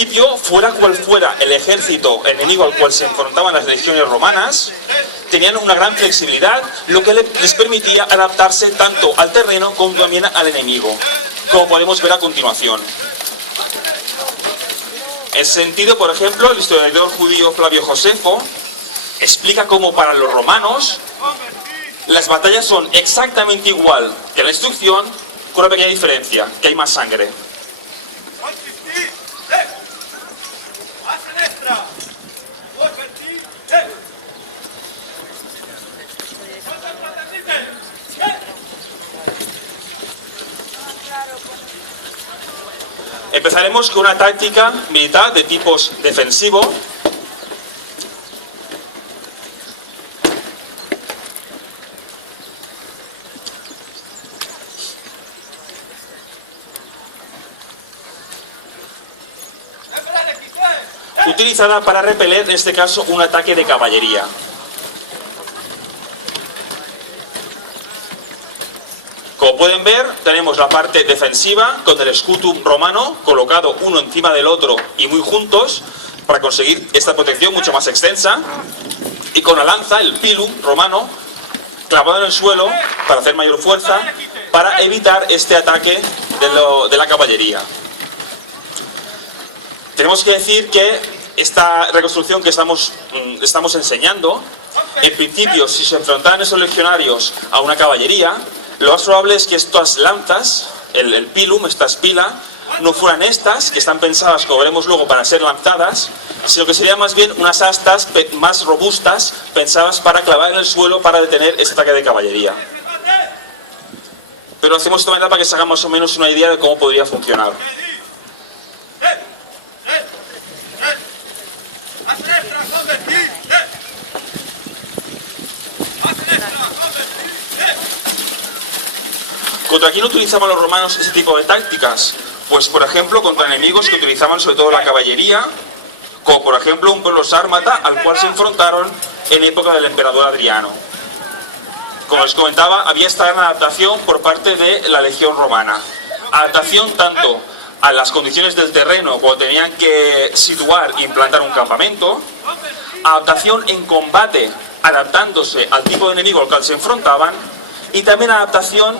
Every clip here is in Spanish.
principio, fuera cual fuera el ejército enemigo al cual se enfrentaban las legiones romanas, tenían una gran flexibilidad, lo que les permitía adaptarse tanto al terreno como también al enemigo, como podemos ver a continuación. En ese sentido, por ejemplo, el historiador judío Flavio Josefo explica cómo para los romanos las batallas son exactamente igual que la instrucción, con una pequeña diferencia, que hay más sangre. Empezaremos con una táctica militar de tipos defensivo. Utilizada para repeler, en este caso, un ataque de caballería. Como pueden ver, tenemos la parte defensiva con el scutum romano colocado uno encima del otro y muy juntos para conseguir esta protección mucho más extensa, y con la lanza, el pilum romano, clavado en el suelo para hacer mayor fuerza, para evitar este ataque de la caballería. Tenemos que decir que esta reconstrucción que estamos enseñando, en principio, si se enfrentaran esos legionarios a una caballería, lo más probable es que estas lanzas, el pilum, esta espila, no fueran estas, que están pensadas, como veremos luego, para ser lanzadas, sino que serían más bien unas astas más robustas, pensadas para clavar en el suelo para detener este ataque de caballería. Pero lo hacemos de esta manera para que se haga más o menos una idea de cómo podría funcionar. ¿Contra quién utilizaban los romanos ese tipo de tácticas? Pues, por ejemplo, contra enemigos que utilizaban sobre todo la caballería, como por ejemplo un pueblo sármata al cual se enfrentaron en época del emperador Adriano. Como les comentaba, había esta gran adaptación por parte de la legión romana. Adaptación tanto a las condiciones del terreno, cuando tenían que situar e implantar un campamento, adaptación en combate, adaptándose al tipo de enemigo al cual se enfrentaban, y también adaptación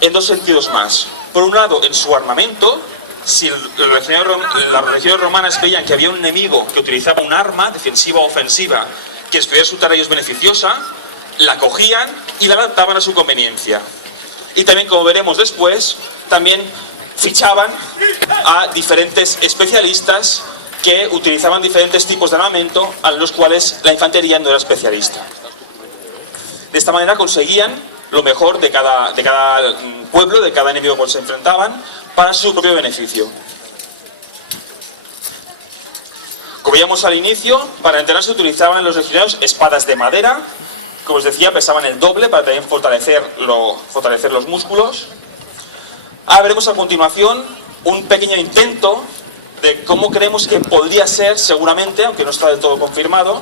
en dos sentidos más. Por un lado, en su armamento, si las legiones romanas veían que había un enemigo que utilizaba un arma defensiva o ofensiva que les podía resultar a ellos beneficiosa, la cogían y la adaptaban a su conveniencia. Y también, como veremos después, también fichaban a diferentes especialistas que utilizaban diferentes tipos de armamento a los cuales la infantería no era especialista. De esta manera conseguían lo mejor de cada pueblo, de cada enemigo con el que se enfrentaban, para su propio beneficio. Como veíamos al inicio, para entrenarse utilizaban los legionarios espadas de madera. Como os decía, pesaban el doble para también fortalecer los músculos. Ahora veremos a continuación un pequeño intento de cómo creemos que podría ser, seguramente, aunque no está del todo confirmado,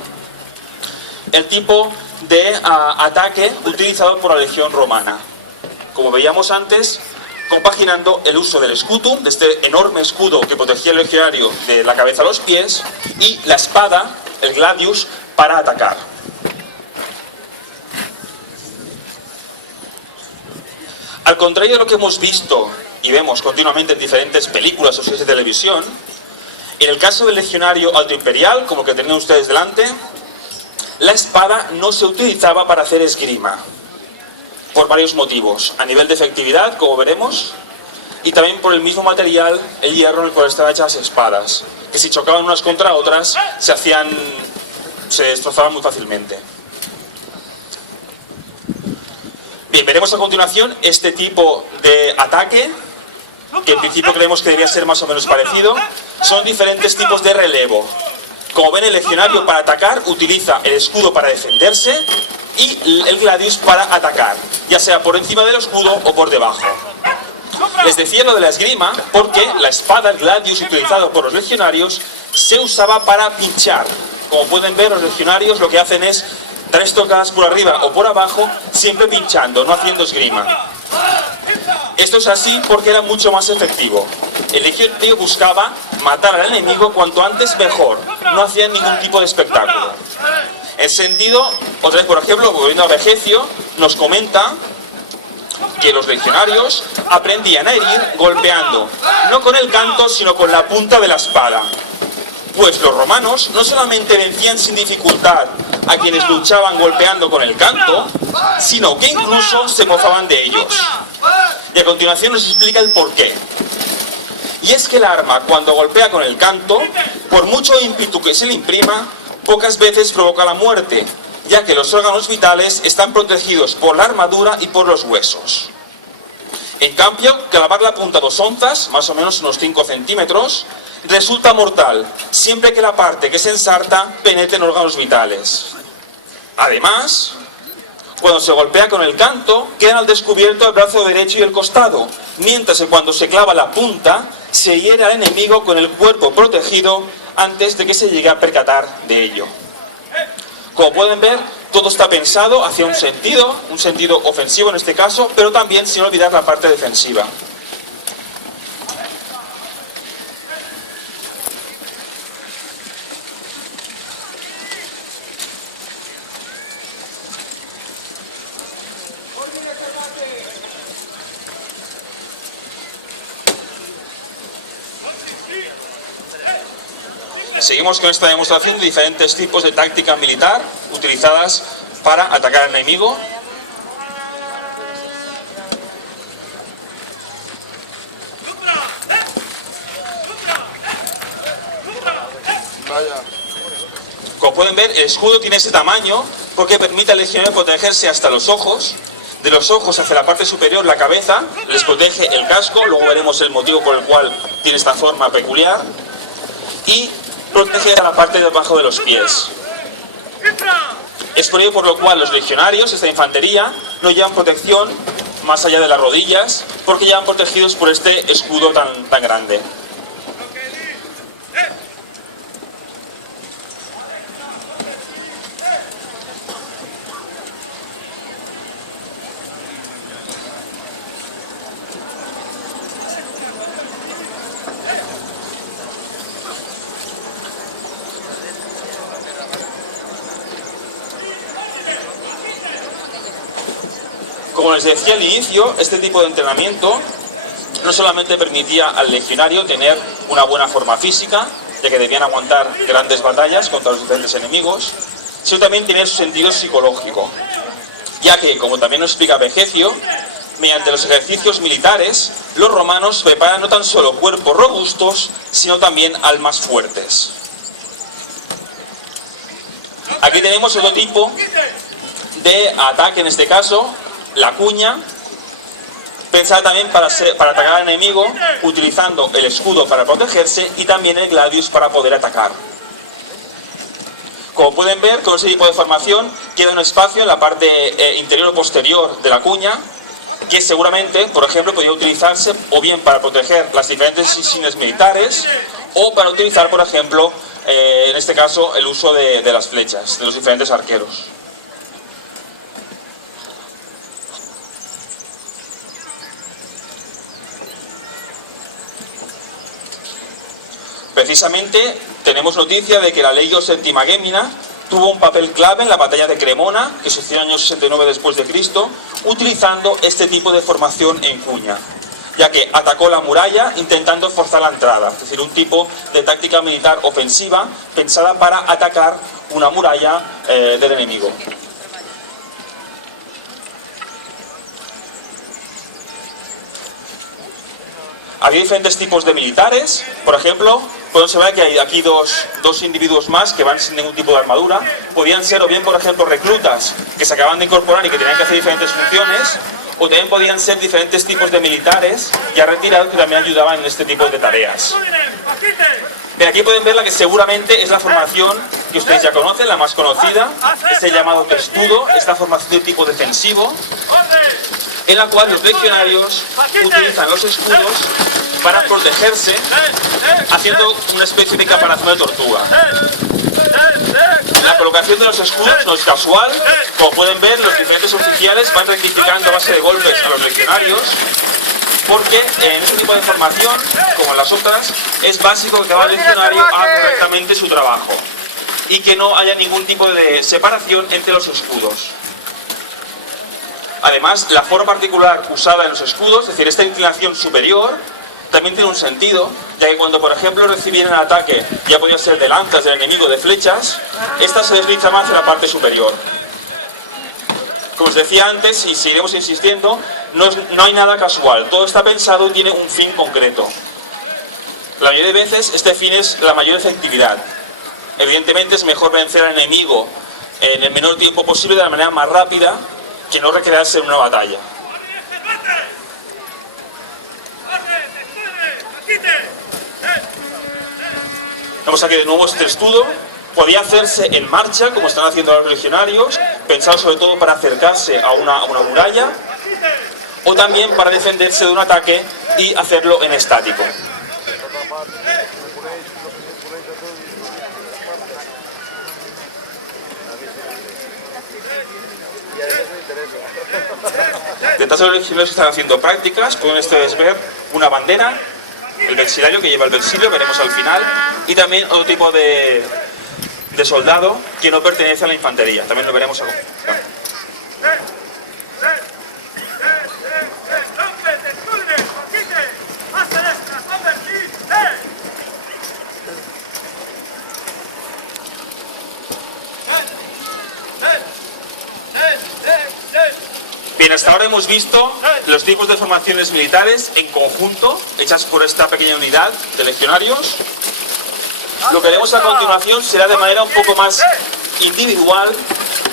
el tipo de ataque utilizado por la legión romana. Como veíamos antes, compaginando el uso del scutum, de este enorme escudo que protegía al legionario de la cabeza a los pies, y la espada, el gladius, para atacar. Al contrario de lo que hemos visto y vemos continuamente en diferentes películas o series de televisión, en el caso del legionario altoimperial, como el que tienen ustedes delante, la espada no se utilizaba para hacer esgrima, por varios motivos. A nivel de efectividad, como veremos, y también por el mismo material, el hierro en el cual estaban hechas las espadas, que si chocaban unas contra otras, se destrozaban muy fácilmente. Bien, veremos a continuación este tipo de ataque, que en principio creemos que debería ser más o menos parecido. Son diferentes tipos de relevo. Como ven, el legionario para atacar utiliza el escudo para defenderse y el gladius para atacar, ya sea por encima del escudo o por debajo. Les decía lo de la esgrima porque la espada, el gladius utilizado por los legionarios, se usaba para pinchar. Como pueden ver, los legionarios lo que hacen es 3 tocadas por arriba o por abajo, siempre pinchando, no haciendo esgrima. Esto es así porque era mucho más efectivo. El legionario buscaba matar al enemigo cuanto antes mejor, no hacían ningún tipo de espectáculo. En sentido, otra vez por ejemplo, volviendo a Vegecio, nos comenta que los legionarios aprendían a herir golpeando, no con el canto, sino con la punta de la espada. Pues los romanos no solamente vencían sin dificultad a quienes luchaban golpeando con el canto, sino que incluso se mofaban de ellos. Y a continuación nos explica el porqué. Y es que el arma, cuando golpea con el canto, por mucho ímpetu que se le imprima, pocas veces provoca la muerte, ya que los órganos vitales están protegidos por la armadura y por los huesos. En cambio, clavar la punta 2 onzas, más o menos unos 5 centímetros, resulta mortal, siempre que la parte que se ensarta penetre en órganos vitales. Además, cuando se golpea con el canto, quedan al descubierto el brazo derecho y el costado, mientras que cuando se clava la punta, se hiere al enemigo con el cuerpo protegido antes de que se llegue a percatar de ello. Como pueden ver, todo está pensado hacia un sentido ofensivo en este caso, pero también sin olvidar la parte defensiva. Seguimos con esta demostración de diferentes tipos de táctica militar utilizadas para atacar al enemigo. Como pueden ver, el escudo tiene ese tamaño porque permite al legionario protegerse hasta los ojos. De los ojos hacia la parte superior, la cabeza, les protege el casco, luego veremos el motivo por el cual tiene esta forma peculiar. Y protege a la parte de abajo de los pies. Es por ello por lo cual los legionarios, esta infantería, no llevan protección más allá de las rodillas, porque llevan protegidos por este escudo tan grande. Como les decía al inicio, este tipo de entrenamiento no solamente permitía al legionario tener una buena forma física, ya que debían aguantar grandes batallas contra los diferentes enemigos, sino también tenía su sentido psicológico, ya que, como también nos explica Vegecio, mediante los ejercicios militares, los romanos preparan no tan solo cuerpos robustos, sino también almas fuertes. Aquí tenemos otro tipo de ataque, en este caso, la cuña, pensada también para atacar al enemigo, utilizando el escudo para protegerse y también el gladius para poder atacar. Como pueden ver, con ese tipo de formación queda un espacio en la parte interior o posterior de la cuña, que seguramente, por ejemplo, podría utilizarse o bien para proteger las diferentes insignias militares, o para utilizar, por ejemplo, en este caso, el uso de las flechas, de los diferentes arqueros. Precisamente tenemos noticia de que la Legio Septima Gemina tuvo un papel clave en la batalla de Cremona, que sucedió en el año 69 después de Cristo, utilizando este tipo de formación en cuña, ya que atacó la muralla intentando forzar la entrada, es decir, un tipo de táctica militar ofensiva pensada para atacar una muralla del enemigo. Había diferentes tipos de militares, por ejemplo, podemos ver que hay aquí dos individuos más que van sin ningún tipo de armadura. Podían ser o bien, por ejemplo, reclutas que se acaban de incorporar y que tenían que hacer diferentes funciones, o también podían ser diferentes tipos de militares ya retirados que también ayudaban en este tipo de tareas. Pero aquí pueden ver la que seguramente es la formación que ustedes ya conocen, la más conocida, este llamado testudo, esta formación de tipo defensivo, en la cual los legionarios utilizan los escudos para protegerse, haciendo una especie de caparazón de tortuga. La colocación de los escudos no es casual. Como pueden ver, los diferentes oficiales van rectificando a base de golpes a los legionarios, porque en este tipo de formación, como en las otras, es básico que cada legionario haga correctamente su trabajo y que no haya ningún tipo de separación entre los escudos. Además, la forma particular usada en los escudos, es decir, esta inclinación superior, también tiene un sentido, ya que cuando, por ejemplo, recibían el ataque, ya podía ser de lanzas del enemigo, de flechas, esta se desliza más hacia la parte superior. Como os decía antes, y seguiremos insistiendo, no hay nada casual, todo está pensado y tiene un fin concreto. La mayoría de veces este fin es la mayor efectividad. Evidentemente es mejor vencer al enemigo en el menor tiempo posible, de la manera más rápida, que no recrearse en una batalla. Vemos aquí de nuevo este escudo. Podía hacerse en marcha, como están haciendo los legionarios, pensado sobre todo para acercarse a una muralla, o también para defenderse de un ataque y hacerlo en estático. Detrás de los legionarios que están haciendo prácticas, pueden ustedes ver una bandera, el vexilario que lleva el vexilio, veremos al final, y también otro tipo de soldado que no pertenece a la infantería, también lo veremos a continuación. Bien, hasta ahora hemos visto los tipos de formaciones militares en conjunto, hechas por esta pequeña unidad de legionarios. Lo que haremos a continuación será de manera un poco más individual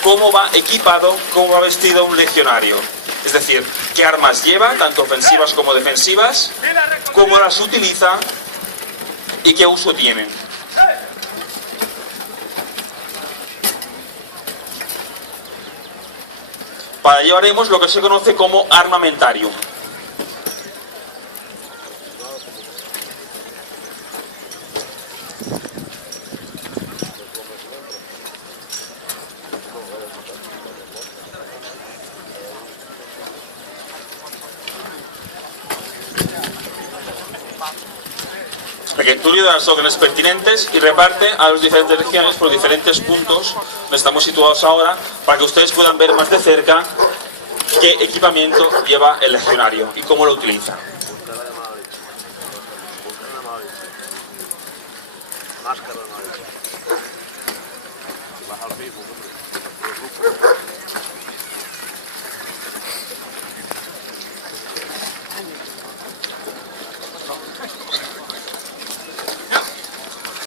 cómo va equipado, cómo va vestido un legionario. Es decir, qué armas lleva, tanto ofensivas como defensivas, cómo las utiliza y qué uso tienen. Para ello haremos lo que se conoce como armamentarium. Requenturio de las órdenes pertinentes y reparte a las diferentes legiones por diferentes puntos donde estamos situados ahora, para que ustedes puedan ver más de cerca qué equipamiento lleva el legionario y cómo lo utiliza. Máscara de